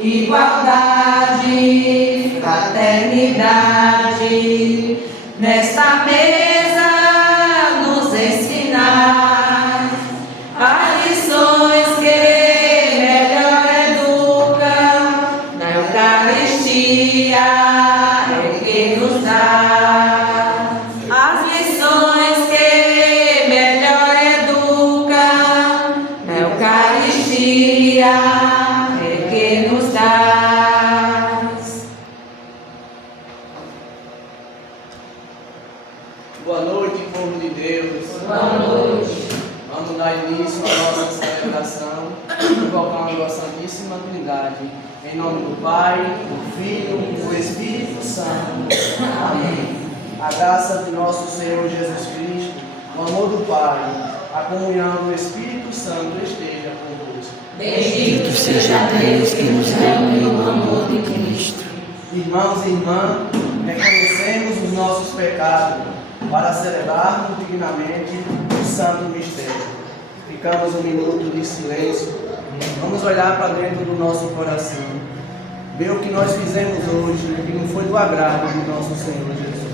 igualdade, fraternidade, nesta mesa nos ensinar as lições que melhor educam, na Eucaristia é que nos dá. As lições que melhor educam, na Eucaristia é que nos dá. Boa noite, povo de Deus. Boa noite. Vamos dar início à nossa celebração, invocando a Santíssima Trindade, em nome do Pai, do Filho e do Espírito Santo. Amém. A graça de nosso Senhor Jesus Cristo, o amor do Pai, a comunhão do Espírito Santo esteja convosco. Bendito seja Deus que nos reuniu no amor de Cristo. Irmãos e irmãs, reconhecemos os nossos pecados para celebrarmos dignamente o santo mistério. Ficamos um minuto de silêncio. Vamos olhar para dentro do nosso coração. Ver o que nós fizemos hoje, que não foi do agrado do nosso Senhor Jesus.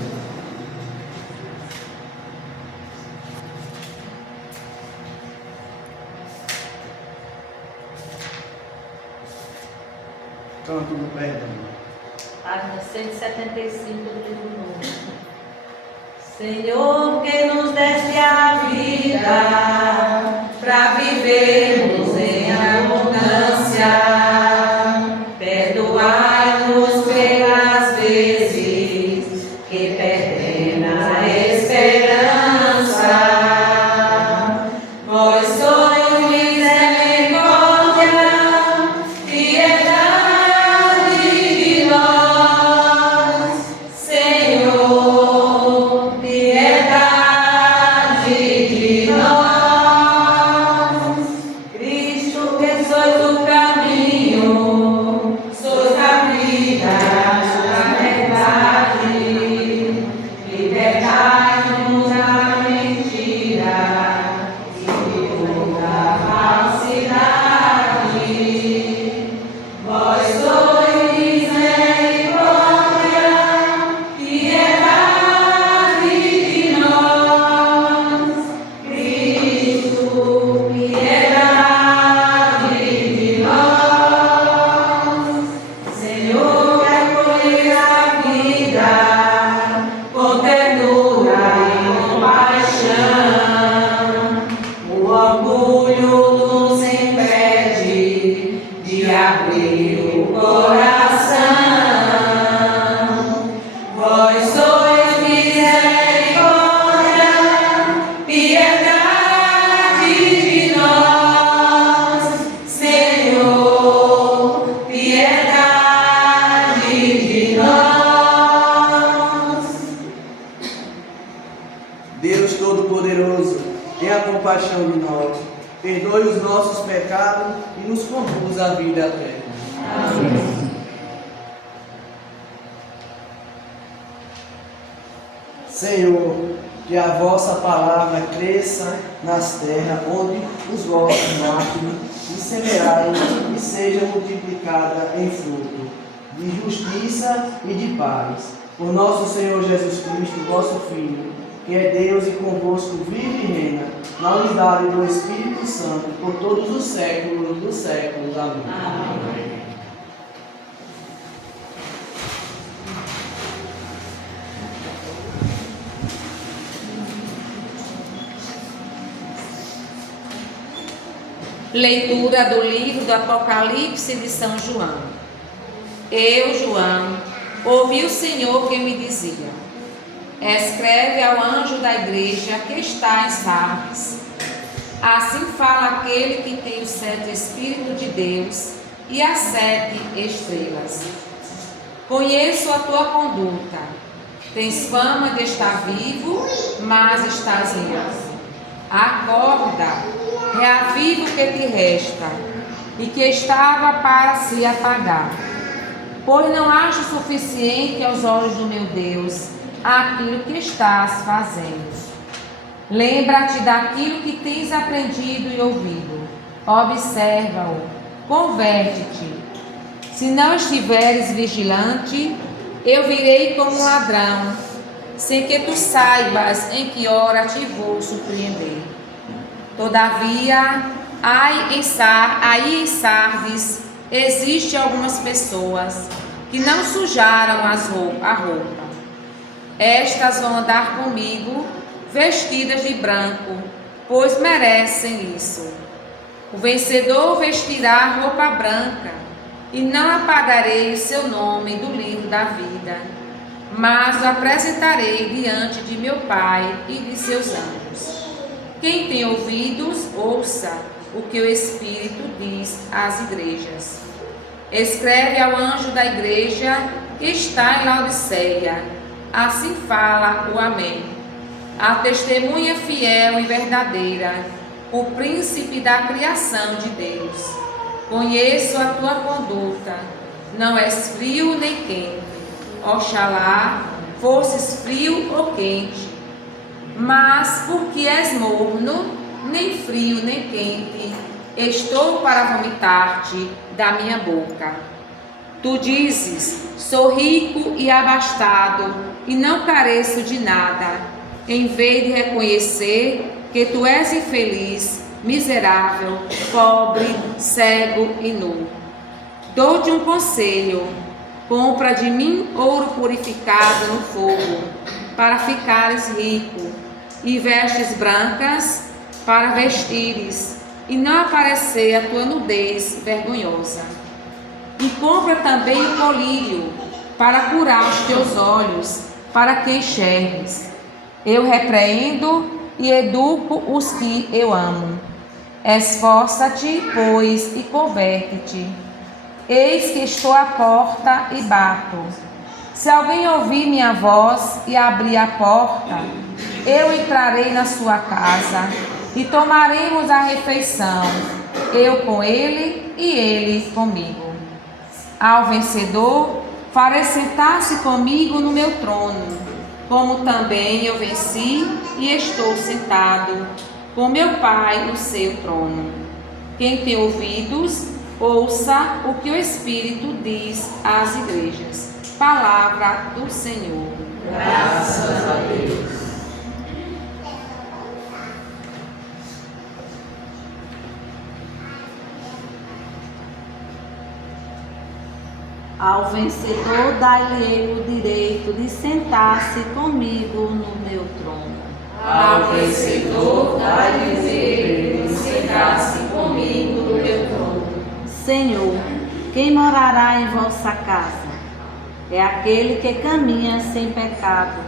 Canto do perdão. Página 175 do livro novo. Senhor, que nos deste a vida para vivermos em abundância, perdoai-nos pelas vezes que perdemos a esperança. Vós sois misericórdia, piedade de nós, Senhor, piedade de nós. Cristo, que sois o caminho, sois a vida, a verdade, libertai-nos da mentira e da falsidade. Vós sois misericórdia, piedade de nós, Cristo, piedade de nós. Senhor, que acolhes a vida com ternura e compaixão, o orgulho nos impede de abrir o coração. Vós sois misericórdia, piedade de nós, Senhor, piedade de nós. Deus Todo-Poderoso, tenha compaixão de nós, perdoe os nossos pecados e nos conduz à vida eterna. Senhor, que a vossa palavra cresça nas terras onde os vossos nascem e semearem e seja multiplicada em fruto de justiça e de paz. Por nosso Senhor Jesus Cristo, vosso Filho, que é Deus e convosco vive e reina, na unidade do Espírito Santo, por todos os séculos dos séculos. Amém. Amém. Leitura do livro do Apocalipse de São João. Eu, João, ouvi o Senhor que me dizia: escreve ao anjo da igreja que está em Sardes. Assim fala aquele que tem o 7 Espírito de Deus e as 7 estrelas. Conheço a tua conduta. Tens fama de estar vivo, mas estás morto. Acorda, reaviva o que te resta e que estava para se apagar. Pois não acho suficiente aos olhos do meu Deus aquilo que estás fazendo. Lembra-te daquilo que tens aprendido e ouvido. Observa-o, converte-te. Se não estiveres vigilante, eu virei como um ladrão, sem que tu saibas em que hora te vou surpreender. Todavia, aí em Sardes, existem algumas pessoas que não sujaram a roupa. Estas vão andar comigo, vestidas de branco, pois merecem isso. O vencedor vestirá roupa branca, e não apagarei o seu nome do livro da vida, mas o apresentarei diante de meu Pai e de seus anjos. Quem tem ouvidos, ouça o que o Espírito diz às igrejas. Escreve ao anjo da igreja que está em Laodiceia. Assim fala o Amém. A testemunha fiel e verdadeira, o príncipe da criação de Deus. Conheço a tua conduta, não és frio nem quente. Oxalá fosses frio ou quente. Mas porque és morno, nem frio nem quente, estou para vomitar-te da minha boca. Tu dizes, sou rico e abastado, e não careço de nada, em vez de reconhecer que tu és infeliz, miserável, pobre, cego e nu. Dou-te um conselho, compra de mim ouro purificado no fogo, para ficares rico, e vestes brancas para vestires, e não aparecer a tua nudez vergonhosa. E compra também o colírio, para curar os teus olhos, para que enxergues. Eu repreendo e educo os que eu amo. Esforça-te, pois, e converte-te. Eis que estou à porta e bato. Se alguém ouvir minha voz e abrir a porta, eu entrarei na sua casa e tomaremos a refeição, eu com ele e ele comigo. Ao vencedor, farei sentar-se comigo no meu trono, como também eu venci e estou sentado com meu Pai no seu trono. Quem tem ouvidos, ouça o que o Espírito diz às igrejas. Palavra do Senhor. Graças a Deus. Ao vencedor, dai-lhe o direito de sentar-se comigo no meu trono. Ao vencedor, dai-lhe o direito de sentar-se comigo no meu trono. Senhor, quem morará em vossa casa? É aquele que caminha sem pecado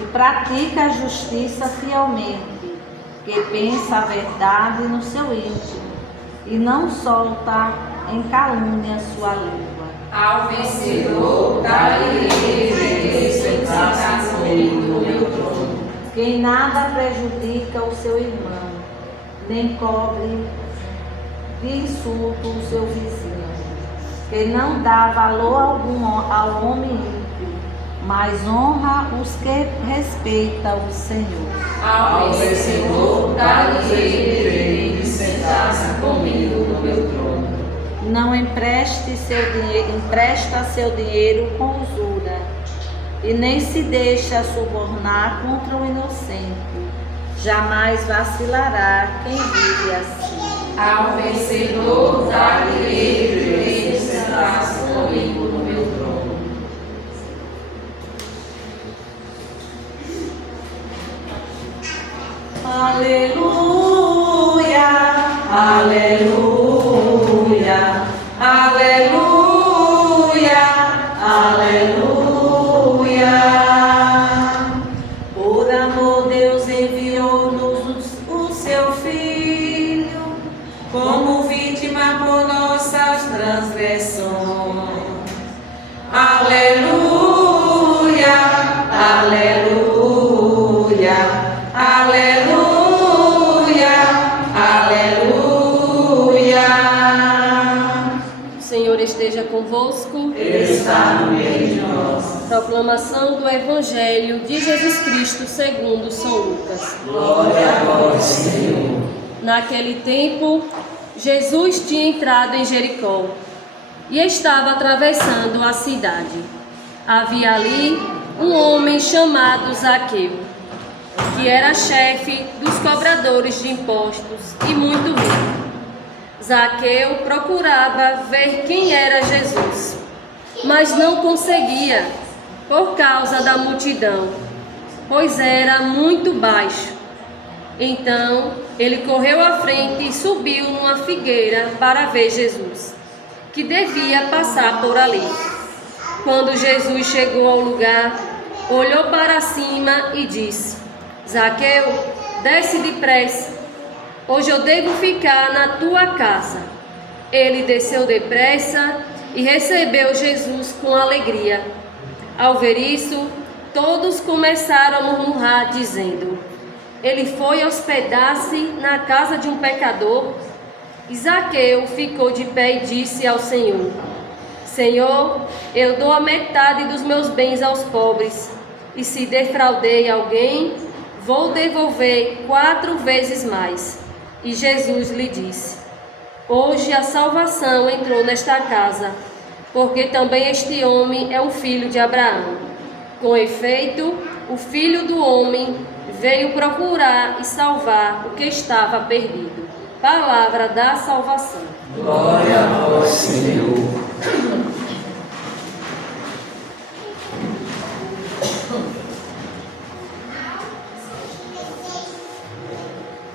e pratica a justiça fielmente, que pensa a verdade no seu íntimo e não solta em calúnia sua língua. Ao vencedor, dai-lhe o direito de sentar-se comigo no meu trono. Quem nada prejudica o seu irmão, nem cobre de insulto o seu vizinho, que não dá valor algum ao homem ímpio, mas honra os que respeitam o Senhor. Ao vencedor, dai-lhe o direito de sentar-se comigo no meu trono. Não empresta seu dinheiro com usura, e nem se deixa subornar contra o inocente. Jamais vacilará quem vive assim. Ao vencedor, dai-lhe o direito de sentar-se comigo no meu trono. Aleluia, Aleluia, aleluia, aleluia. por amor Deus enviou-nos o seu Filho, Como vítima por nossas transgressões. Aleluia, aleluia, aleluia, aleluia. O Senhor esteja convosco. Está no meio de nós. Proclamação do Evangelho de Jesus Cristo segundo São Lucas. Glória a vós, Senhor. Naquele tempo, Jesus tinha entrado em Jericó. e estava atravessando a cidade. Havia ali um homem chamado Zaqueu, que era chefe dos cobradores de impostos e muito rico. Zaqueu procurava ver quem era Jesus, mas não conseguia por causa da multidão, pois era muito baixo. Então ele correu à frente e subiu numa figueira para ver Jesus, que devia passar por ali. Quando Jesus chegou ao lugar, olhou para cima e disse: Zaqueu, desce depressa, hoje eu devo ficar na tua casa. Ele desceu depressa e recebeu Jesus com alegria. Ao ver isso, todos começaram a murmurar, dizendo: ele foi hospedar-se na casa de um pecador. E Zaqueu ficou de pé e disse ao Senhor: Senhor, eu dou a metade dos meus bens aos pobres, e se defraudei alguém, vou devolver 4 vezes mais. E Jesus lhe disse: hoje a salvação entrou nesta casa, porque também este homem é um filho de Abraão. Com efeito, o Filho do Homem veio procurar e salvar o que estava perdido. Palavra da salvação. Glória a vós, Senhor.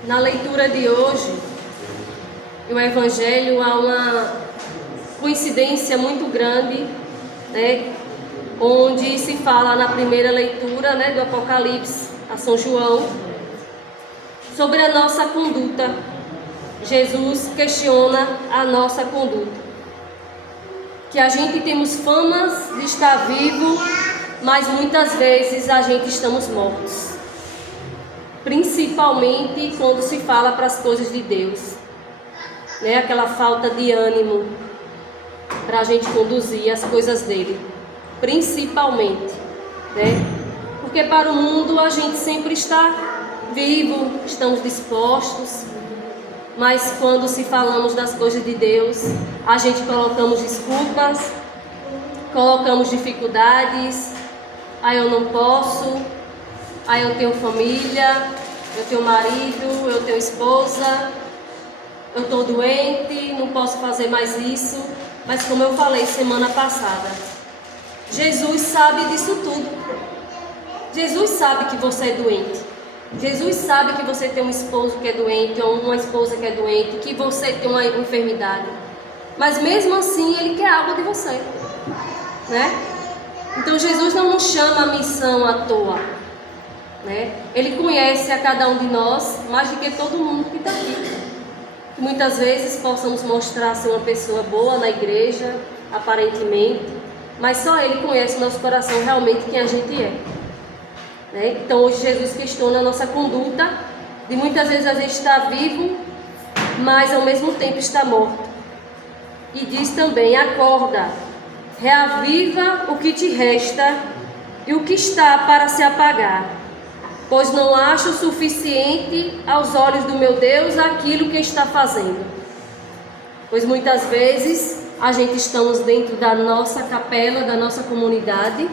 Na leitura de hoje, no Evangelho, há uma coincidência muito grande, né, onde se fala na primeira leitura, né, do Apocalipse a São João, sobre a nossa conduta. Jesus questiona a nossa conduta. Que a gente temos famas de estar vivo, mas muitas vezes a gente estamos mortos. Principalmente quando se fala para as coisas de Deus, né? Aquela falta de ânimo para a gente conduzir as coisas dele, principalmente, né? Porque para o mundo a gente sempre está vivo, estamos dispostos, mas quando se falamos das coisas de Deus, a gente colocamos desculpas, colocamos dificuldades. Eu não posso, eu tenho família, eu tenho marido, eu tenho esposa, eu estou doente, não posso fazer mais isso. Mas como eu falei semana passada, Jesus sabe disso tudo. Jesus sabe que você é doente. Jesus sabe que você tem um esposo que é doente ou uma esposa que é doente, que você tem uma enfermidade. Mas mesmo assim Ele quer algo de você, né? Então Jesus não nos chama a missão à toa, né? Ele conhece a cada um de nós mais do que todo mundo que está aqui. Que muitas vezes possamos mostrar ser uma pessoa boa na igreja, aparentemente, mas só Ele conhece o nosso coração realmente quem a gente é, né? Então hoje Jesus questiona a nossa conduta, de muitas vezes a gente está vivo, mas ao mesmo tempo está morto. E diz também: acorda, reaviva o que te resta e o que está para se apagar, pois não acho suficiente aos olhos do meu Deus aquilo que está fazendo. Pois muitas vezes a gente estamos dentro da nossa capela, da nossa comunidade,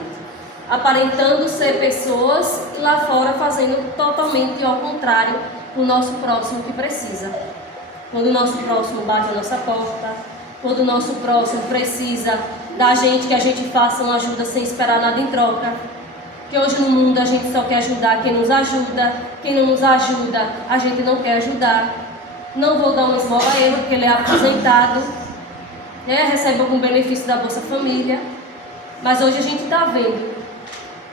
aparentando ser pessoas, e lá fora fazendo totalmente ao contrário do nosso próximo que precisa. Quando o nosso próximo bate a nossa porta, quando o nosso próximo precisa da gente, que a gente faça uma ajuda sem esperar nada em troca. Que hoje no mundo a gente só quer ajudar quem nos ajuda, quem não nos ajuda a gente não quer ajudar. Não vou dar uma esmola a ele porque ele é aposentado, né? Recebe algum benefício da Bolsa Família. Mas hoje a gente está vendo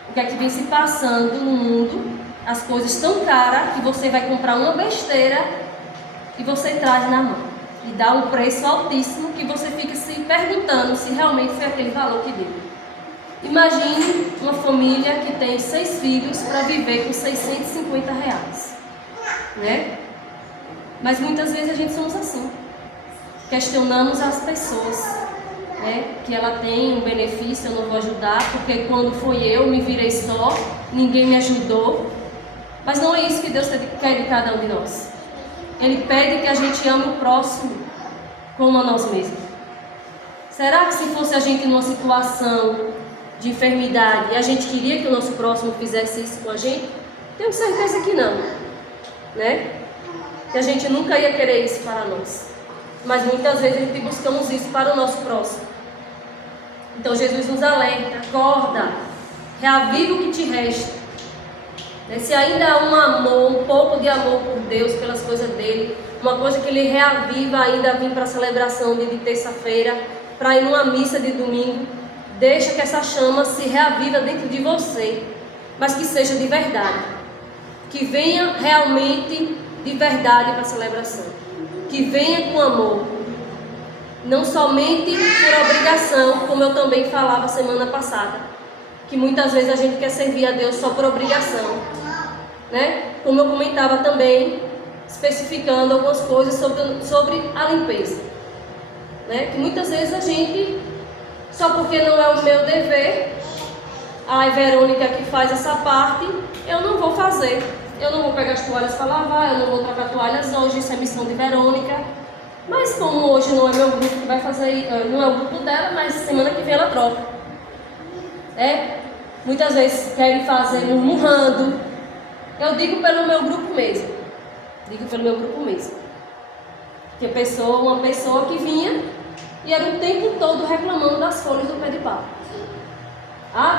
o que é que vem se passando no mundo, as coisas tão caras que você vai comprar uma besteira e você traz na mão. E dá um preço altíssimo que você fica se perguntando se realmente foi aquele valor que deu. Imagine uma família que tem 6 filhos para viver com R$650, né? Mas muitas vezes a gente somos assim. Questionamos as pessoas, né? Que ela tem um benefício, eu não vou ajudar, porque quando foi eu me virei só, ninguém me ajudou. Mas não é isso que Deus quer de cada um de nós. Ele pede que a gente ame o próximo como a nós mesmos. Será que se fosse a gente numa situação de enfermidade e a gente queria que o nosso próximo fizesse isso com a gente? Tenho certeza que não, né? Que a gente nunca ia querer isso para nós. Mas muitas vezes a gente buscamos isso para o nosso próximo. Então Jesus nos alerta, acorda, reaviva o que te resta. Se ainda há um amor, um pouco de amor por Deus, pelas coisas dele, uma coisa que ele reaviva ainda vir para a celebração de terça-feira, para ir numa missa de domingo, deixa que essa chama se reaviva dentro de você, mas que seja de verdade, que venha realmente de verdade para a celebração, que venha com amor, não somente por obrigação, como eu também falava semana passada, que muitas vezes a gente quer servir a Deus só por obrigação, né? Como eu comentava também, especificando algumas coisas sobre a limpeza, né? Que muitas vezes a gente, só porque não é o meu dever, a Verônica que faz essa parte, eu não vou fazer, eu não vou pegar as toalhas para lavar, eu não vou trocar toalhas hoje, isso é missão de Verônica. Mas como hoje não é meu grupo que vai fazer, não é o grupo dela, mas semana que vem ela troca. Muitas vezes querem fazer murmurando. Eu digo pelo meu grupo mesmo. Que uma pessoa que vinha e era o tempo todo reclamando das folhas do pé de pau.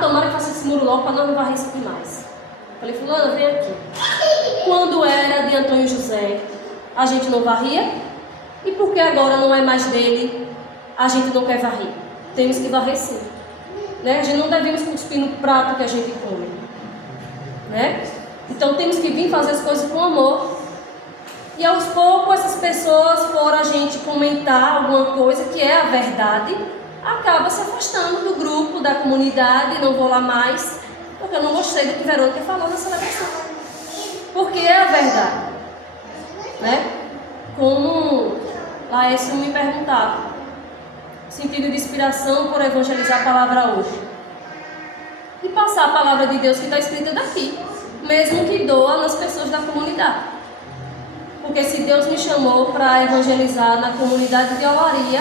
Tomara que faça esse muro logo para não varrer isso aqui mais. Falei, fulana, vem aqui. Quando era de Antônio José, a gente não varria? E porque agora não é mais dele, a gente não quer varrer? Temos que varrer sim, né? A gente não devemos cuspir no prato que a gente come, né? Então temos que vir fazer as coisas com amor. E aos poucos essas pessoas, por a gente comentar alguma coisa que é a verdade, acaba se afastando do grupo, da comunidade, não vou lá mais, porque eu não gostei do que Verônica falou na celebração. Porque é a verdade, né? Como Laércio me perguntava, sentido de inspiração por evangelizar a palavra hoje. E passar a palavra de Deus que está escrita daqui, mesmo que doa nas pessoas da comunidade. Porque se Deus me chamou para evangelizar na comunidade de Olaria,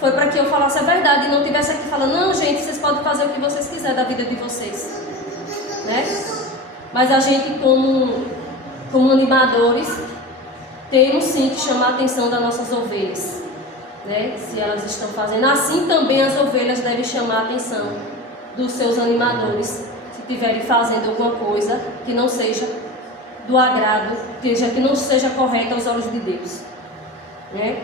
foi para que eu falasse a verdade e não estivesse aqui falando, não gente, vocês podem fazer o que vocês quiserem da vida de vocês, né? Mas a gente como animadores, temos sim que chamar a atenção das nossas ovelhas, né? Se elas estão fazendo, assim também as ovelhas devem chamar a atenção dos seus animadores, se estiverem fazendo alguma coisa que não seja do agrado, que não seja correta aos olhos de Deus, né?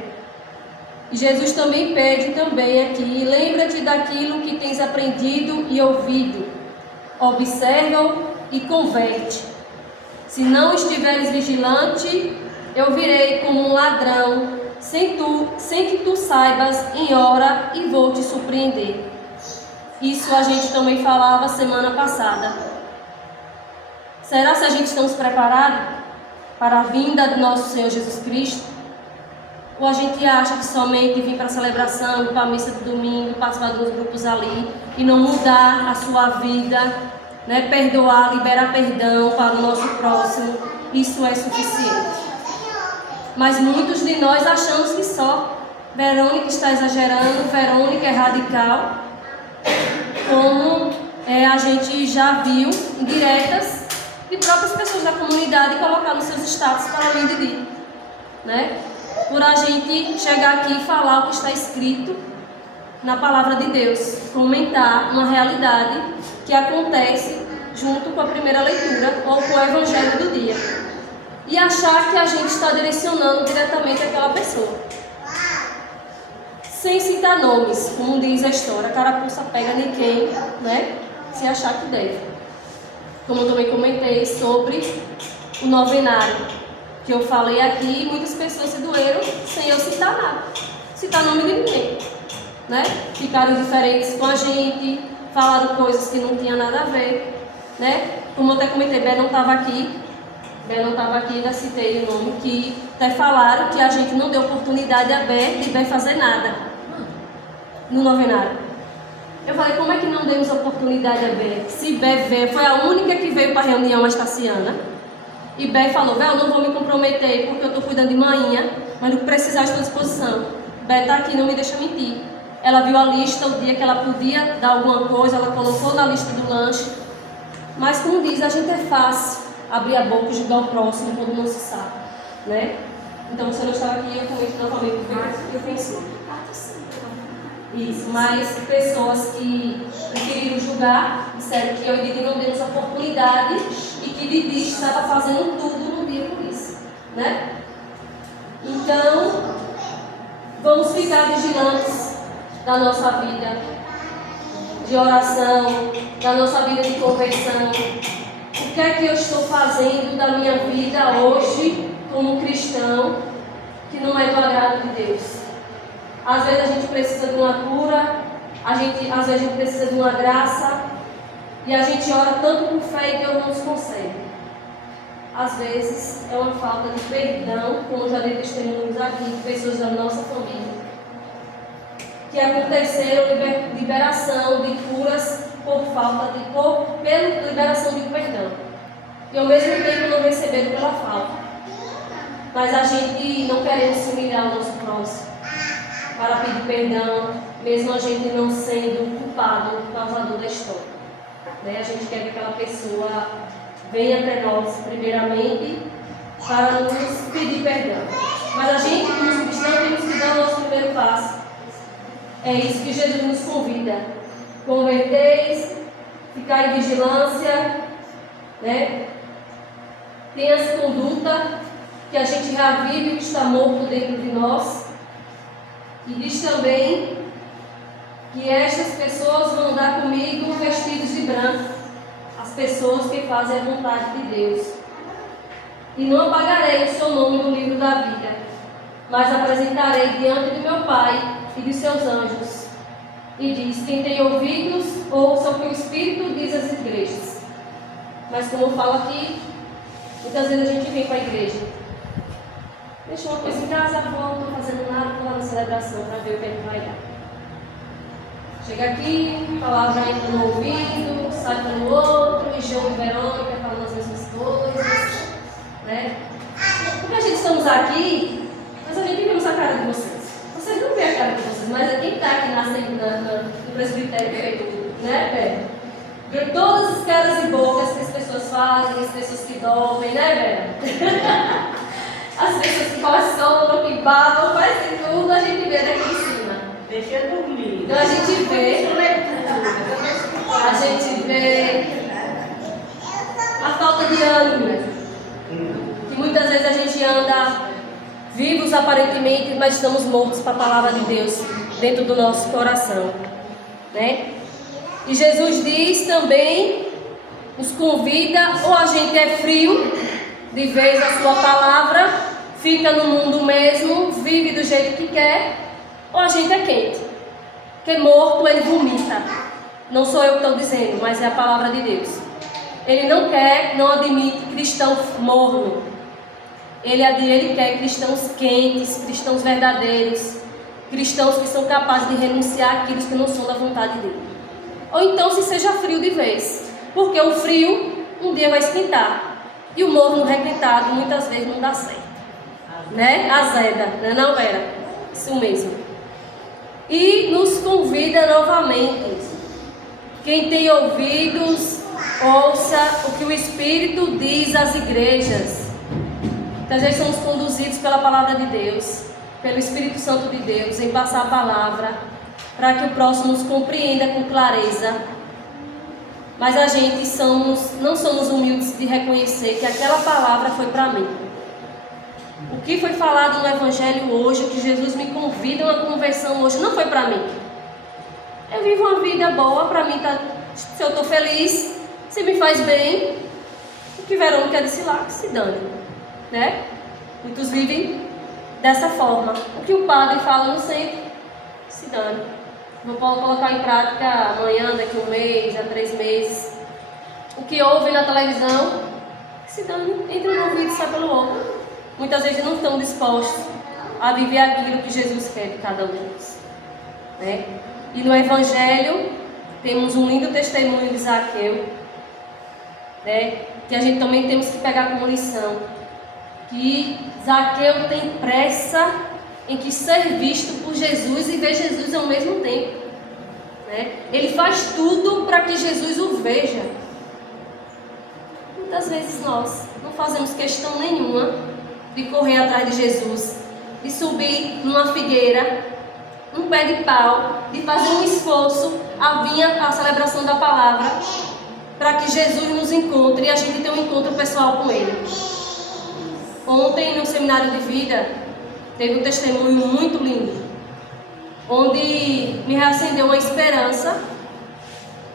E Jesus também pede também aqui, lembra-te daquilo que tens aprendido e ouvido, observa-o e converte. Se não estiveres vigilante, eu virei como um ladrão, sem que tu saibas em hora e vou te surpreender. Isso a gente também falava semana passada. Será se a gente estamos preparados para a vinda do nosso Senhor Jesus Cristo? Ou a gente acha que somente vir para a celebração, para a missa de domingo, participar dos grupos ali e não mudar a sua vida, né? Perdoar, liberar perdão para o nosso próximo, isso é suficiente. Mas muitos de nós achamos que só. Verônica está exagerando, Verônica é radical, como a gente já viu indiretas de próprias pessoas da comunidade colocar nos seus status para além de dir, né? Por a gente chegar aqui e falar o que está escrito na palavra de Deus, comentar uma realidade que acontece junto com a primeira leitura ou com o evangelho do dia e achar que a gente está direcionando diretamente aquela pessoa, sem citar nomes, como diz a história, a carapuça pega ninguém, né? Se achar que deve. Como eu também comentei sobre o novenário, que eu falei aqui, muitas pessoas se doeram sem eu citar nada, citar nome de ninguém, né? Ficaram diferentes com a gente, falaram coisas que não tinham nada a ver, né? Como eu até comentei, Bé não estava aqui, ainda citei o nome, que até falaram que a gente não deu oportunidade a Bé de Bé fazer nada no novenário. Eu falei, como é que não demos oportunidade a Bé? Se Bé veio, foi a única que veio para a reunião astaciana. E Bé falou, eu não vou me comprometer porque eu estou cuidando de manhã, mas no que precisar estou à disposição. Beth está aqui, não me deixa mentir. Ela viu a lista, o dia que ela podia dar alguma coisa, ela colocou na lista do lanche. Mas como diz, a gente é fácil abrir a boca e julgar o próximo quando não se sabe, né? Então, você não estava aqui, eu comento novamente o que eu pensei. Isso, mas pessoas que preferiram julgar, disseram que eu e Didi não demos a oportunidade e que Didi estava fazendo tudo no dia por isso, né? Então, vamos ficar vigilantes da nossa vida de oração, da nossa vida de conversão. O que é que eu estou fazendo da minha vida hoje como cristão que não é do agrado de Deus? Às vezes a gente precisa de uma cura, às vezes a gente precisa de uma graça, e a gente ora tanto com fé e Deus não nos concede. Às vezes é uma falta de perdão, como já dei testemunhos aqui, de pessoas da nossa família, que aconteceram liberação de curas pela liberação de um perdão, e ao mesmo tempo não receberam pela falta. Mas a gente não queremos se humilhar ao nosso próximo para pedir perdão, mesmo a gente não sendo culpado, causador da história, né? A gente quer que aquela pessoa venha até nós, primeiramente, para nos pedir perdão. Mas a gente, como cristãos, temos que dar o nosso primeiro passo. É isso que Jesus nos convida. Converteis, ficar em vigilância, né? Tenha essa conduta que a gente reavive o que está morto dentro de nós. E diz também que estas pessoas vão andar comigo vestidos de branco, as pessoas que fazem a vontade de Deus. E não apagarei o seu nome no livro da vida, mas apresentarei diante do meu Pai e de seus anjos. E diz: quem tem ouvidos, ouça o que o Espírito diz às igrejas. Mas como eu falo aqui, muitas vezes a gente vem para a igreja, deixa uma coisa em casa, não estou fazendo nada, estou lá na celebração para ver o que ele vai dar. Chega aqui, a palavra entra no ouvido, sai pelo outro, e João e Verônica falam as mesmas coisas, né? Porque a gente estamos aqui, mas a gente vemos a cara de vocês. Vocês não veem a cara de vocês, mas é quem está aqui no presbitério feito, né, Vera? Vê todas as caras e bocas que as pessoas fazem, as pessoas que dormem, né, Vera? As pessoas que passam, que babam, fazem tudo, a gente vê daqui em cima. Deixa eu dormir. Então a gente vê a falta de ânimo, que muitas vezes a gente anda vivos aparentemente, mas estamos mortos para a palavra de Deus dentro do nosso coração, né? E Jesus diz também, nos convida, ou a gente é frio de vez a sua palavra, fica no mundo mesmo, vive do jeito que quer, ou a gente é quente. Porque morto ele vomita. Não sou eu que estou dizendo, mas é a palavra de Deus. Ele não quer, não admite cristão morno. Ele quer cristãos quentes, cristãos verdadeiros, cristãos que são capazes de renunciar àquilo que não são da vontade dele. Ou então se seja frio de vez, porque o frio um dia vai esquentar. E o morno requentado muitas vezes não dá certo, né? Azeda, não, Vera? Isso mesmo. E nos convida novamente. Quem tem ouvidos, ouça o que o Espírito diz às igrejas. Muitas vezes somos conduzidos pela palavra de Deus, pelo Espírito Santo de Deus, em passar a palavra, para que o próximo nos compreenda com clareza. Mas a gente não somos humildes de reconhecer que aquela palavra foi para mim. O que foi falado no Evangelho hoje, o que Jesus me convida a uma conversão hoje, não foi para mim. Eu vivo uma vida boa, para mim, se eu estou feliz, se me faz bem, o que Verônica disse lá, que se dane, né? Muitos vivem dessa forma. O que o padre fala no centro, se dane. Vou colocar em prática amanhã, daqui a um mês, a 3 meses. O que ouve na televisão, se dane, entra no ouvido e sai pelo outro. Muitas vezes não estão dispostos a viver aquilo que Jesus quer de cada um deles, né? E no Evangelho temos um lindo testemunho de Zaqueu, né? Que a gente também temos que pegar como lição. Que Zaqueu tem pressa em que ser visto por Jesus e ver Jesus ao mesmo tempo, né? Ele faz tudo para que Jesus o veja. Muitas vezes nós não fazemos questão nenhuma de correr atrás de Jesus, de subir numa figueira, um pé de pau, de fazer um esforço a vir à celebração da palavra, para que Jesus nos encontre e a gente tenha um encontro pessoal com Ele. Ontem, no seminário de vida, teve um testemunho muito lindo, onde me reacendeu uma esperança,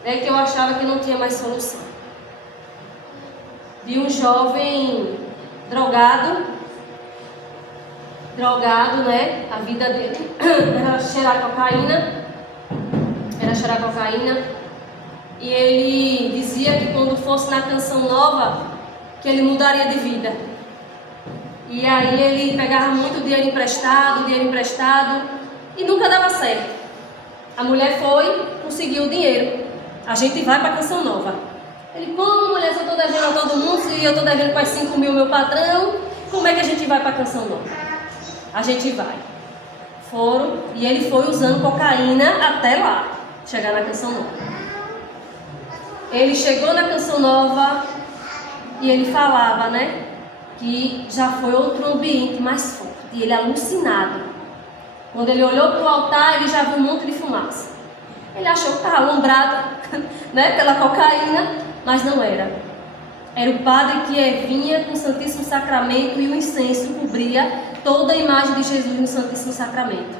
né, que eu achava que não tinha mais solução. De um jovem drogado, né? A vida dele era cheirar cocaína, e ele dizia que quando fosse na Canção Nova, que ele mudaria de vida. E aí ele pegava muito dinheiro emprestado, e nunca dava certo. A mulher foi, conseguiu o dinheiro. A gente vai para a Canção Nova. Ele, como mulher, eu estou devendo a todo mundo, e eu estou devendo quase 5 mil meu patrão, como é que a gente vai para a Canção Nova? A gente vai. Foram, e ele foi usando cocaína até lá, chegar na Canção Nova. Ele chegou na Canção Nova e ele falava, né, que já foi outro ambiente mais forte, e ele alucinado. Quando ele olhou para o altar, ele já viu um monte de fumaça. Ele achou que estava alombrado, né, pela cocaína, mas não era. Era o padre que vinha com o Santíssimo Sacramento, e o incenso cobria toda a imagem de Jesus no Santíssimo Sacramento.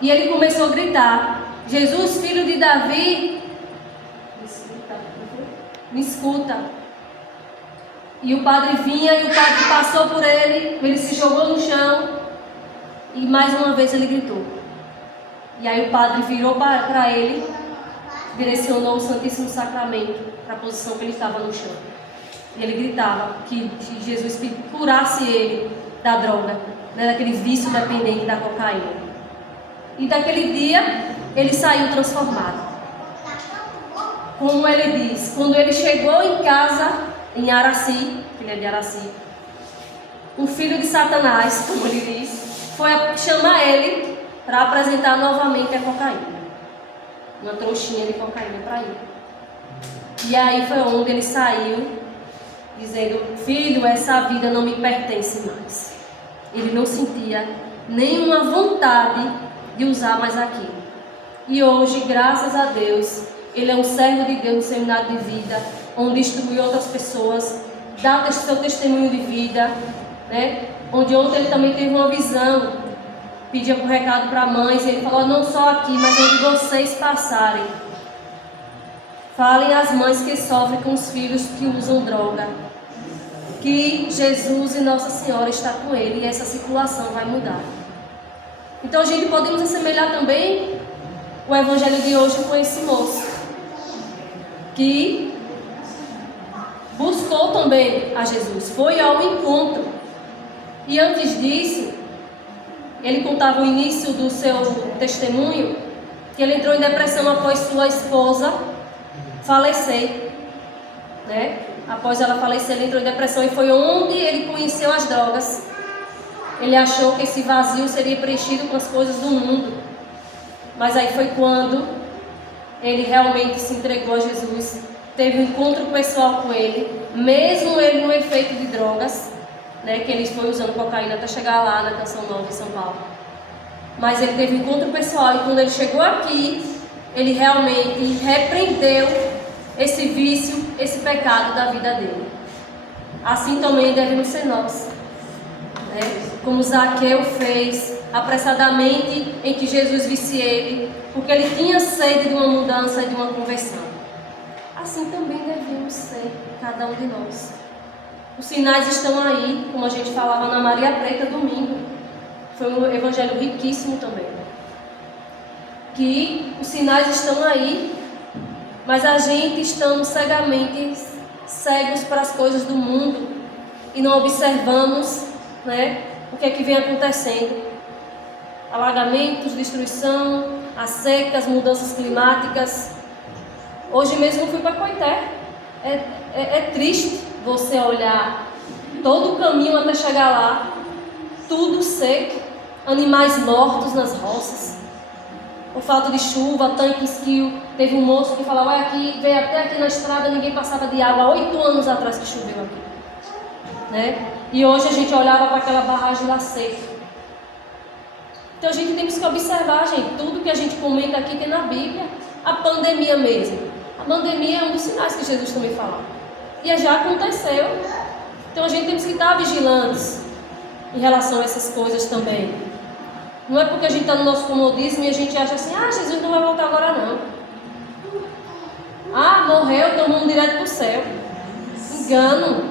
E ele começou a gritar: Jesus, filho de Davi, me escuta. E o padre vinha, e o padre passou por ele se jogou no chão, e mais uma vez ele gritou. E aí o padre virou para ele, direcionou o Santíssimo Sacramento para a posição que ele estava no chão. E ele gritava que Jesus curasse ele da droga, né, daquele vício dependente da cocaína. E daquele dia ele saiu transformado. Como ele diz, quando ele chegou em casa, em Araci, que ele é de Araci, o filho de Satanás, como ele diz, foi chamar ele para apresentar novamente a cocaína. Uma trouxinha de cocaína para ele. E aí foi onde ele saiu, dizendo: filho, essa vida não me pertence mais. Ele não sentia nenhuma vontade de usar mais aquilo. E hoje, graças a Deus, ele é um servo de Deus no seminário de vida, onde instrui outras pessoas, dá seu testemunho de vida, né? Onde ontem ele também teve uma visão, pedia um recado para mães, e ele falou: não só aqui, mas onde vocês passarem, falem às mães que sofrem com os filhos que usam droga, que Jesus e Nossa Senhora está com ele, e essa circulação vai mudar. Então a gente podemos assemelhar também o evangelho de hoje com esse moço, que buscou também a Jesus, foi ao encontro. E antes disso, ele contava o início do seu testemunho, que ele entrou em depressão após sua esposa falecer, né? Após ela falecer, ele entrou em depressão, e foi onde ele conheceu as drogas. Ele achou que esse vazio seria preenchido com as coisas do mundo, mas aí foi quando ele realmente se entregou a Jesus, teve um encontro pessoal com ele, mesmo ele no efeito de drogas, né, que ele foi usando cocaína até chegar lá na Canção Nova em São Paulo. Mas ele teve um encontro pessoal, e quando ele chegou aqui, ele realmente repreendeu esse vício, esse pecado da vida dele. Assim também devemos ser nós, né? Como Zaqueu fez apressadamente em que Jesus visse ele, porque ele tinha sede de uma mudança e de uma conversão. Assim também devemos ser cada um de nós. Os sinais estão aí, como a gente falava na Maria Preta domingo. Foi um evangelho riquíssimo também. Que os sinais estão aí, mas a gente estamos cegos para as coisas do mundo e não observamos, né, o que é que vem acontecendo. Alagamentos, destruição, as secas, mudanças climáticas. Hoje mesmo eu fui para Coité. É triste você olhar todo o caminho até chegar lá, tudo seco, animais mortos nas roças, por falta de chuva, tanques que teve um moço que falou, veio até aqui na estrada, ninguém passava de água, há 8 anos atrás que choveu aqui, né? E hoje a gente olhava para aquela barragem lá seca. Então a gente tem que observar, gente, tudo que a gente comenta aqui tem na Bíblia, a pandemia mesmo. A pandemia é um dos sinais que Jesus também falou. E já aconteceu. Então a gente tem que estar vigilantes em relação a essas coisas também. Não é porque a gente está no nosso comodismo e a gente acha assim, Jesus não vai voltar agora não. Morreu, então vamos direto para o céu. Engano.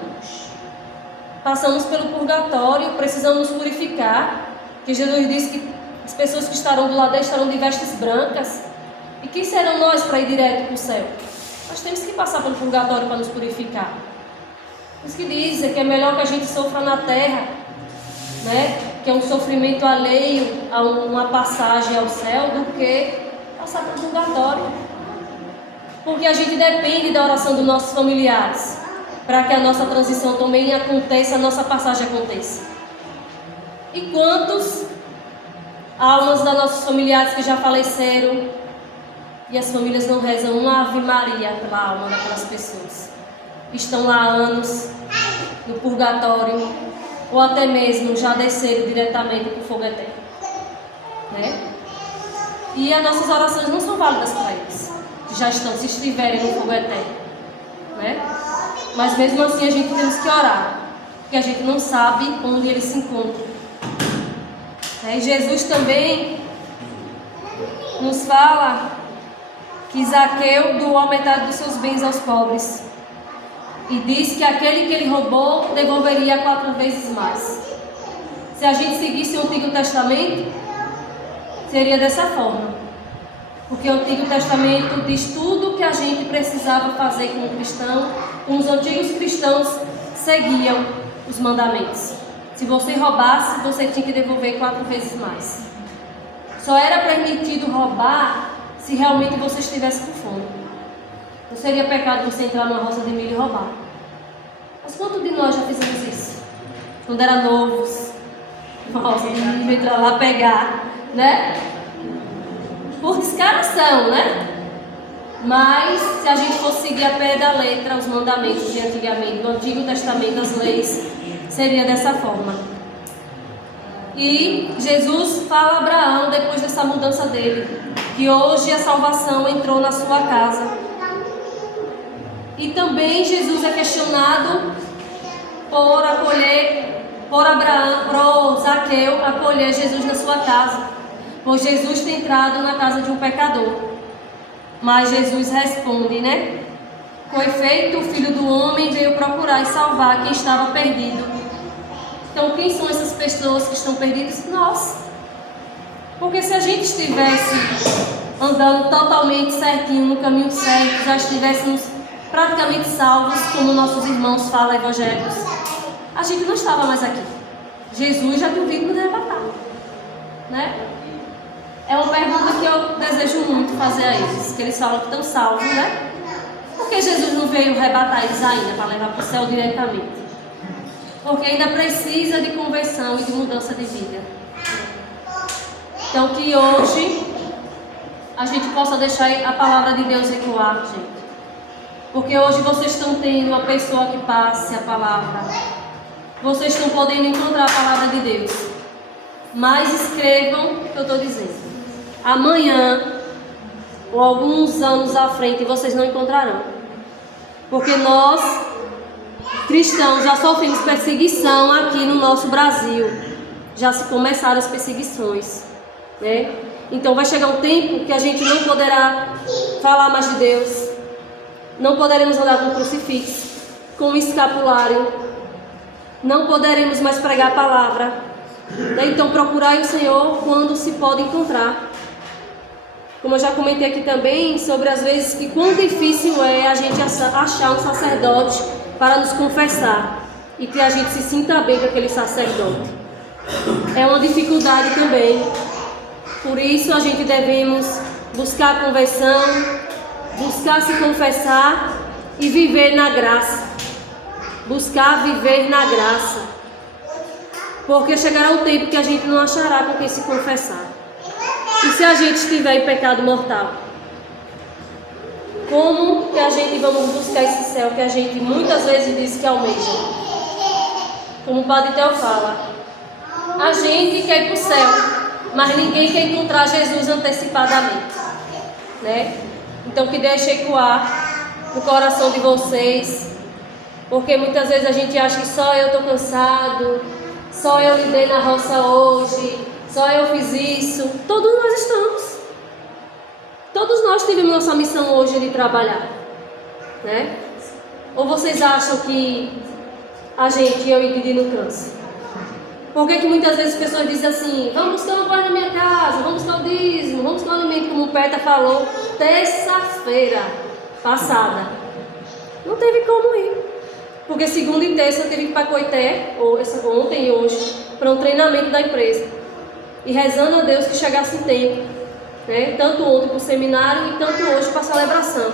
Passamos pelo purgatório, precisamos nos purificar. Que Jesus disse que as pessoas que estarão do lado dele estarão de vestes brancas. E quem serão nós para ir direto para o céu? Nós temos que passar pelo purgatório para nos purificar. Por isso que dizem que é melhor que a gente sofra na terra, né? Que é um sofrimento alheio a uma passagem ao céu, do que passar pelo purgatório. Porque a gente depende da oração dos nossos familiares para que a nossa transição também aconteça, a nossa passagem aconteça. E quantos almas dos nossos familiares que já faleceram e as famílias não rezam uma Ave Maria pela alma daquelas pessoas? Estão lá há anos no purgatório, ou até mesmo já desceram diretamente para o fogo eterno, né? E as nossas orações não são válidas para eles, que já estão, se estiverem no fogo eterno, né? Mas mesmo assim a gente temos que orar, porque a gente não sabe onde eles se encontram. E Jesus também nos fala que Zaqueu doou a metade dos seus bens aos pobres. E diz que aquele que ele roubou devolveria 4 vezes mais. Se a gente seguisse o Antigo Testamento, seria dessa forma. Porque o Antigo Testamento diz tudo o que a gente precisava fazer como cristão. Como os antigos cristãos seguiam os mandamentos. Se você roubasse, você tinha que devolver 4 vezes mais. Só era permitido roubar se realmente você estivesse com fome. Não seria pecado você entrar numa roça de milho e roubar. Mas quantos de nós já fizemos isso? Quando era novos, roça de milho, entrar lá pegar, né? Por descaração, né? Mas se a gente fosse seguir a pé da letra os mandamentos de antigamente, do Antigo Testamento, as leis, seria dessa forma. E Jesus fala a Abraão, depois dessa mudança dele, que hoje a salvação entrou na sua casa. E também Jesus é questionado por Zaqueu acolher Jesus na sua casa, pois Jesus tem entrado na casa de um pecador. Mas Jesus responde, né? Com efeito, o Filho do Homem veio procurar e salvar quem estava perdido. Então, quem são essas pessoas que estão perdidas? Nós. Porque se a gente estivesse andando totalmente certinho, no caminho certo, já estivéssemos praticamente salvos, como nossos irmãos falam evangélicos, a gente não estava mais aqui. Jesus já tinha vindo nos arrebatar, né? É uma pergunta que eu desejo muito fazer a eles, que eles falam que estão salvos, né? Por que Jesus não veio arrebatar eles ainda, para levar para o céu diretamente? Porque ainda precisa de conversão e de mudança de vida. Então que hoje a gente possa deixar a palavra de Deus ecoar, gente. Porque hoje vocês estão tendo uma pessoa que passe a palavra. Vocês estão podendo encontrar a palavra de Deus. Mas escrevam o que eu estou dizendo. Amanhã, ou alguns anos à frente, vocês não encontrarão. Porque nós, cristãos, já sofremos perseguição aqui no nosso Brasil. Já se começaram as perseguições, né? Então vai chegar um tempo que a gente não poderá falar mais de Deus. Não poderemos andar com crucifixo, com escapulário. Não poderemos mais pregar a palavra. Então procurai o Senhor quando se pode encontrar. Como eu já comentei aqui também sobre as vezes que quão difícil é a gente achar um sacerdote para nos confessar e que a gente se sinta bem com aquele sacerdote. É uma dificuldade também. Por isso a gente devemos buscar a conversão, buscar se confessar e viver na graça. Buscar viver na graça. porque chegará o tempo que a gente não achará com quem se confessar. E se a gente estiver em pecado mortal? Como que a gente vamos buscar esse céu que a gente muitas vezes diz que almeja? Como o Padre Theo fala, a gente quer ir para o céu, mas ninguém quer encontrar Jesus antecipadamente, né? Então que deixe ecoar no coração de vocês, porque muitas vezes a gente acha que só eu estou cansado, só eu lidei na roça hoje, só eu fiz isso. Todos nós estamos. Todos nós tivemos nossa missão hoje de trabalhar, né? Ou vocês acham que a gente, eu e Didi, não cansa? Por que muitas vezes as pessoas dizem assim, vamos buscar uma coisa na minha casa, vamos buscar o dízimo, vamos buscar o alimento, como o Peta falou, terça-feira passada. Não teve como ir. Porque segunda e terça eu tive que ir para Coité, ontem e hoje, para um treinamento da empresa. E rezando a Deus que chegasse em tempo, né? Tanto ontem para o seminário e tanto hoje para a celebração.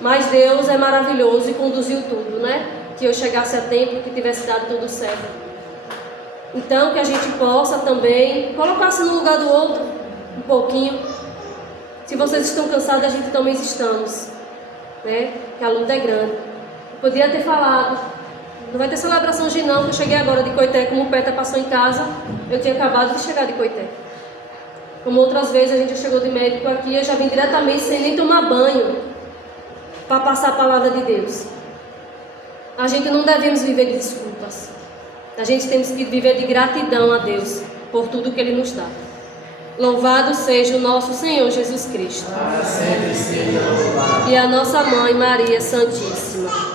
Mas Deus é maravilhoso e conduziu tudo, né? Que eu chegasse a tempo, que tivesse dado tudo certo. Então que a gente possa também colocar-se no lugar do outro um pouquinho. Se vocês estão cansados, a gente também estamos, né? Que a luta é grande. Eu podia ter falado, não vai ter celebração hoje não, que eu cheguei agora de Coité, como o Peta passou em casa, eu tinha acabado de chegar de Coité. Como outras vezes a gente já chegou de médico aqui, eu já vim diretamente sem nem tomar banho para passar a palavra de Deus. A gente não devemos viver de desculpas. A gente temos que viver de gratidão a Deus por tudo que Ele nos dá. Louvado seja o nosso Senhor Jesus Cristo. Sempre seja louvado. E a nossa Mãe Maria Santíssima.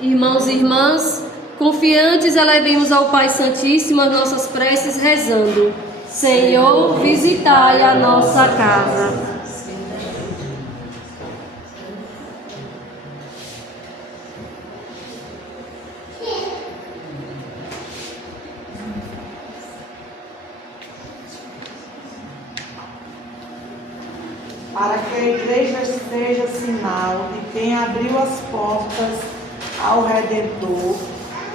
Irmãos e irmãs, confiantes elevemos ao Pai Santíssimo as nossas preces rezando. Senhor, visitai a nossa casa. Para que a igreja seja sinal de quem abriu as portas ao Redentor,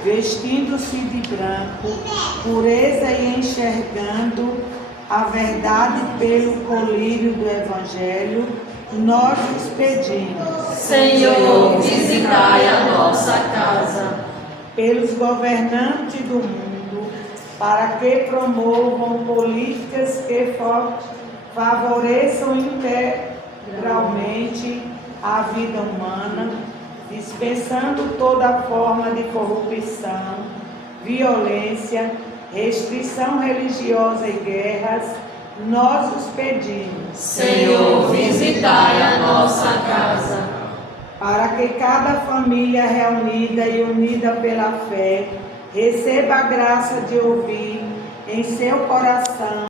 vestindo-se de branco, pureza e enxergando a verdade pelo colírio do Evangelho, nós os pedimos. Senhor, visitai a nossa casa. Pelos governantes do mundo, para que promovam políticas que favoreçam integralmente a vida humana, dispensando toda forma de corrupção, violência, restrição religiosa e guerras, nós os pedimos. Senhor, visitai a nossa casa. Para que cada família reunida e unida pela fé receba a graça de ouvir em seu coração